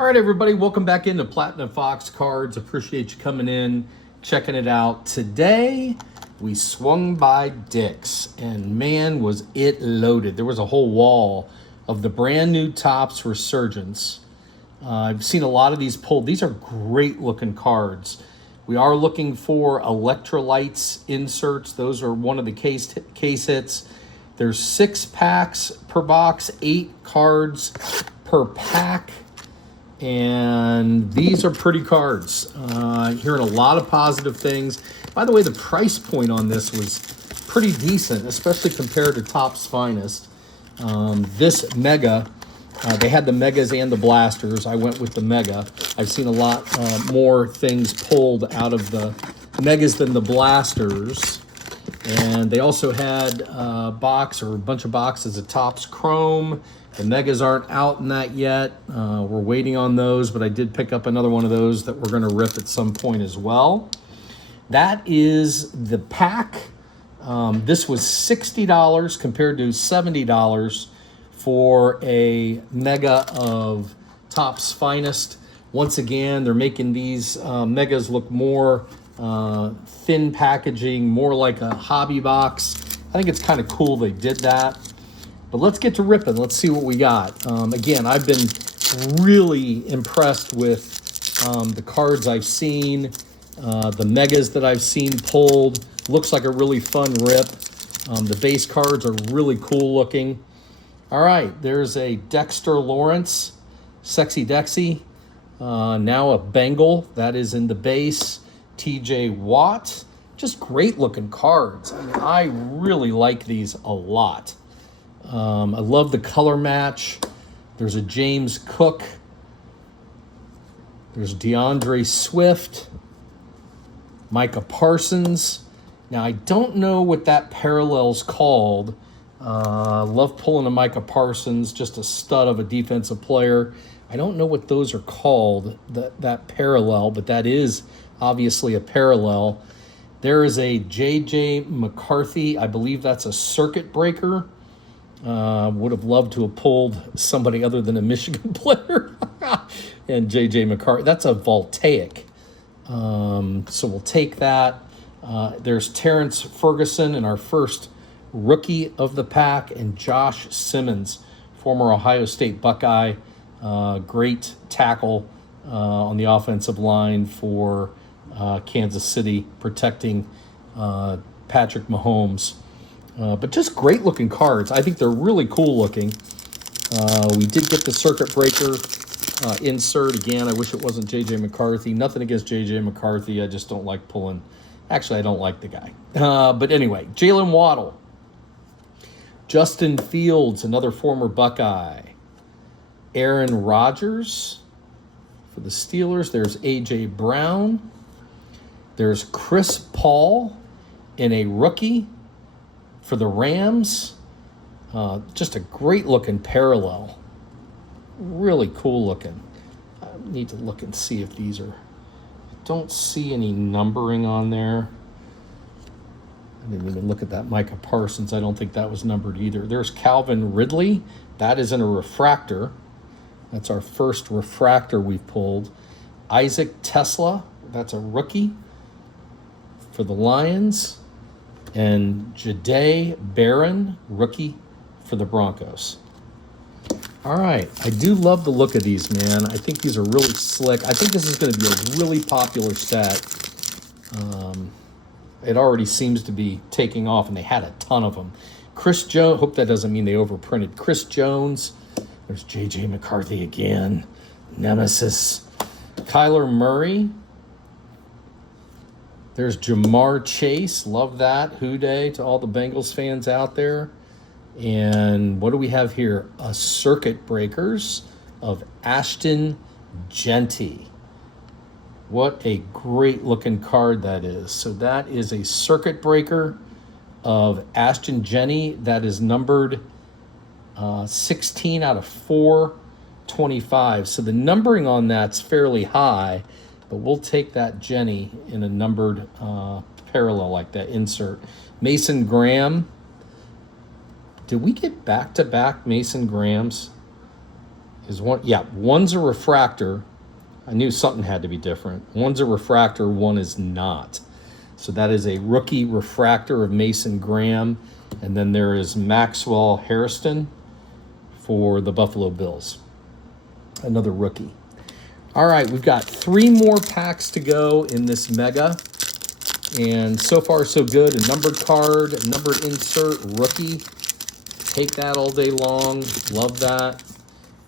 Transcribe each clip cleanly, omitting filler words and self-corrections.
All right, everybody, welcome back into Platinum Fox Cards. Appreciate you coming in, checking it out. Today, we swung by Dick's, and man, was it loaded. There was a whole wall of the brand new Topps Resurgence. I've seen a lot of these pulled. These are great looking cards. We are looking for electrolytes inserts. Those are one of the case hits. There's 6 packs per box, 8 cards per pack. And these are pretty cards. Hearing a lot of positive things. By the way, the price point on this was pretty decent, especially compared to Topps Finest. This Mega, they had the Megas and the Blasters. I went with the Mega. I've seen a lot more things pulled out of the Megas than the Blasters. And they also had a box or a bunch of boxes of Topps Chrome. The Megas aren't out in that yet. We're waiting on those, but I did pick up another one of those that we're going to rip at some point as well. That is the pack. This was $60 compared to $70 for a Mega of Topps Finest. Once again, they're making these Megas look more thin packaging, more like a hobby box. I think it's kind of cool they did that. But let's get to ripping. Let's see what we got. Again, I've been really impressed with the cards I've seen, the Megas that I've seen pulled. Looks like a really fun rip. The base cards are really cool looking. All right, there's a Dexter Lawrence, Sexy Dexy. Now a Bengal, that is in the base. TJ Watt, just great looking cards. I mean, I really like these a lot. I love the color match. There's a James Cook. There's DeAndre Swift. Micah Parsons. Now, I don't know what that parallel's called. Love pulling a Micah Parsons, just a stud of a defensive player. I don't know what those are called, that parallel, but that is obviously a parallel. There is a J.J. McCarthy. I believe that's a circuit breaker. Would have loved to have pulled somebody other than a Michigan player. And J.J. McCarthy, that's a voltaic. So we'll take that. There's Terrence Ferguson in our first rookie of the pack, and Josh Simmons, former Ohio State Buckeye. Great tackle on the offensive line for Kansas City, protecting Patrick Mahomes. But just great looking cards. I think they're really cool looking. We did get the circuit breaker insert. Again, I wish it wasn't J.J. McCarthy. Nothing against J.J. McCarthy. I just don't like pulling. Actually, I don't like the guy. But anyway, Jalen Waddle. Justin Fields, another former Buckeye. Aaron Rodgers for the Steelers. There's A.J. Brown. There's Chris Paul in a rookie for the Rams. Just a great looking parallel. Really cool looking. I need to look and see if these are... I don't see any numbering on there. I didn't even look at that Micah Parsons. I don't think that was numbered either. There's Calvin Ridley. That is in a refractor. That's our first refractor we've pulled. Isaac Tesla. That's a rookie for the Lions. And Jahdae Barron, rookie for the Broncos. All right. I do love the look of these, man. I think these are really slick. I think this is going to be a really popular set. It already seems to be taking off, and they had a ton of them. Chris Jones. Hope that doesn't mean they overprinted. Chris Jones. There's J.J. McCarthy again. Nemesis. Kyler Murray. There's Jamar Chase. Love that. Houday to all the Bengals fans out there. And what do we have here? A circuit breakers of Ashton Genty. What a great looking card that is. So that is a circuit breaker of Ashton Genty. That is numbered 16 out of 425. So the numbering on that's fairly high. But we'll take that Jenny in a numbered parallel like that, insert. Mason Graham. Did we get back-to-back Mason Grahams is one. Yeah, one's a refractor. I knew something had to be different. One's a refractor, one is not. So that is a rookie refractor of Mason Graham. And then there is Maxwell Hairston for the Buffalo Bills. Another rookie. All right, we've got 3 more packs to go in this mega. And so far, so good. A numbered card, a numbered insert, rookie. Take that all day long. Love that.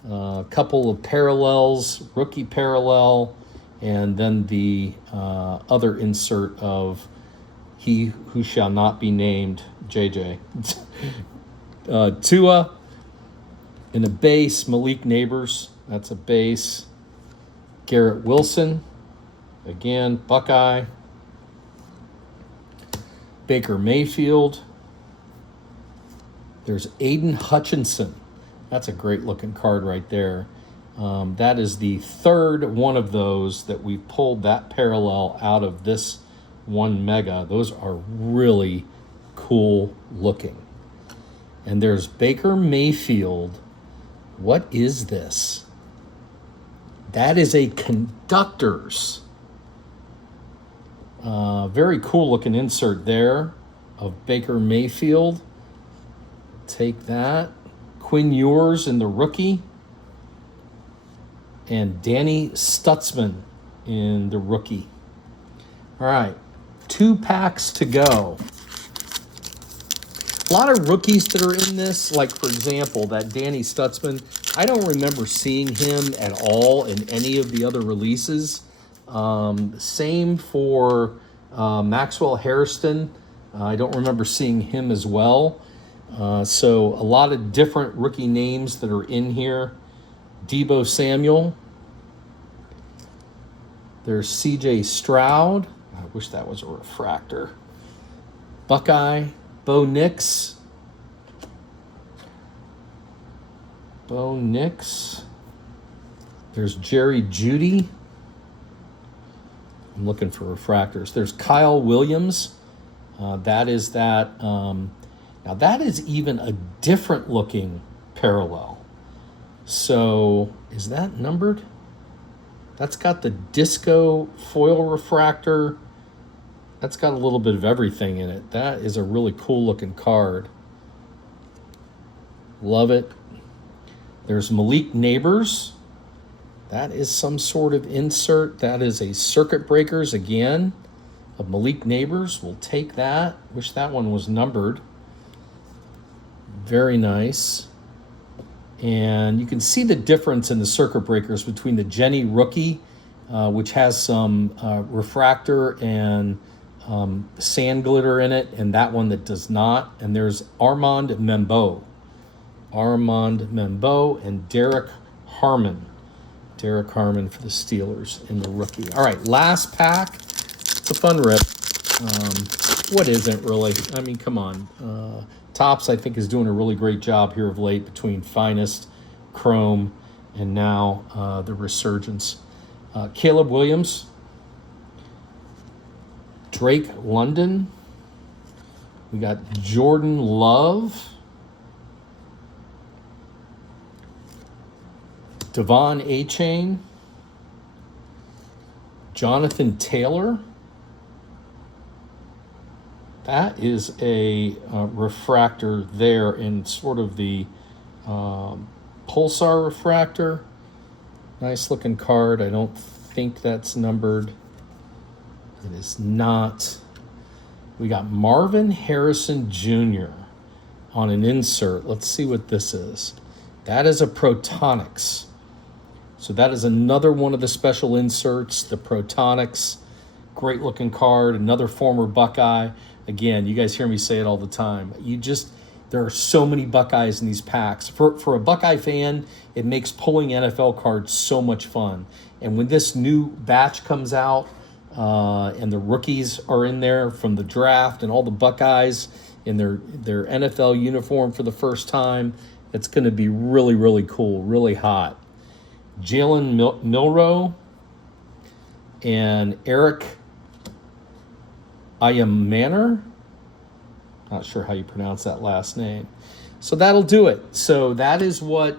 A couple of parallels, rookie parallel, and then the other insert of he who shall not be named, JJ. Tua in a base, Malik Neighbors, that's a base. Garrett Wilson, again, Buckeye. Baker Mayfield. There's Aiden Hutchinson. That's a great looking card right there. That is the 3rd one of those that we pulled that parallel out of this one mega. Those are really cool looking. And there's Baker Mayfield. What is this? That is a Conductors. Very cool looking insert there of Baker Mayfield. Take that. Quinn Ewers in the rookie. And Danny Stutzman in the rookie. All right, 2 packs to go. A lot of rookies that are in this, like, for example, that Danny Stutzman, I don't remember seeing him at all in any of the other releases. Same for Maxwell Hairston. I don't remember seeing him as well. So a lot of different rookie names that are in here. Deebo Samuel. There's C.J. Stroud. I wish that was a refractor. Buckeye. Bo Nix. Bo Nix. There's Jerry Jeudy. I'm looking for refractors. There's Kyle Williams. That is that. Now that is even a different looking parallel. So is that numbered? That's got the disco foil refractor. That's got a little bit of everything in it. That is a really cool looking card. Love it. There's Malik Neighbors. That is some sort of insert. That is a Circuit Breakers again of Malik Neighbors. We'll take that. Wish that one was numbered. Very nice. And you can see the difference in the Circuit Breakers between the Jenny Rookie, which has some refractor and sand glitter in it, and that one that does not. And there's Armand Membo. And Derek Harmon. Derek Harmon for the Steelers in the rookie. All right, last pack. It's a fun rip. What isn't really? I mean, come on. Topps, I think, is doing a really great job here of late between Finest, Chrome, and now the Resurgence. Caleb Williams. Drake London. We got Jordan Love. Devon Achane. Jonathan Taylor. That is a refractor there in sort of the Pulsar refractor. Nice looking card. I don't think that's numbered. It is not. We got Marvin Harrison Jr. on an insert. Let's see what this is. That is a Protonics. So that is another one of the special inserts, the Protonics. Great looking card. Another former Buckeye. Again, you guys hear me say it all the time. There are so many Buckeyes in these packs. For a Buckeye fan, it makes pulling NFL cards so much fun. And when this new batch comes out, and the rookies are in there from the draft and all the Buckeyes in their NFL uniform for the first time, it's going to be really, really cool, really hot. Jalen Milroe and Eric Ayamaner. Not sure how you pronounce that last name. So that'll do it. So that is what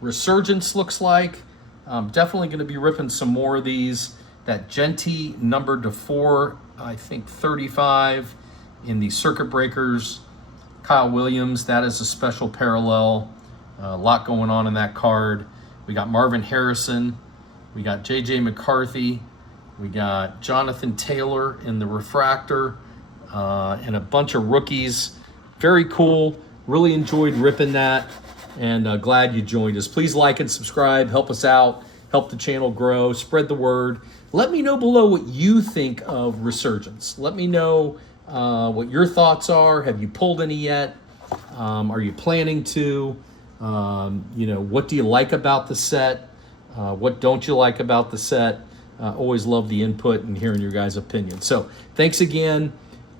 Resurgence looks like. Definitely going to be ripping some more of these. That Genty numbered to 4, I think 35 in the Circuit Breakers. Kyle Williams, that is a special parallel. A lot going on in that card. We got Marvin Harrison. We got J.J. McCarthy. We got Jonathan Taylor in the Refractor. And a bunch of rookies. Very cool. Really enjoyed ripping that. And glad you joined us. Please like and subscribe. Help us out. Help the channel grow. Spread the word. Let me know below what you think of Resurgence. Let me know what your thoughts are. Have you pulled any yet? Are you planning to? What do you like about the set? What don't you like about the set? Always love the input and hearing your guys' opinions. So thanks again.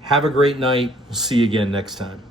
Have a great night. We'll see you again next time.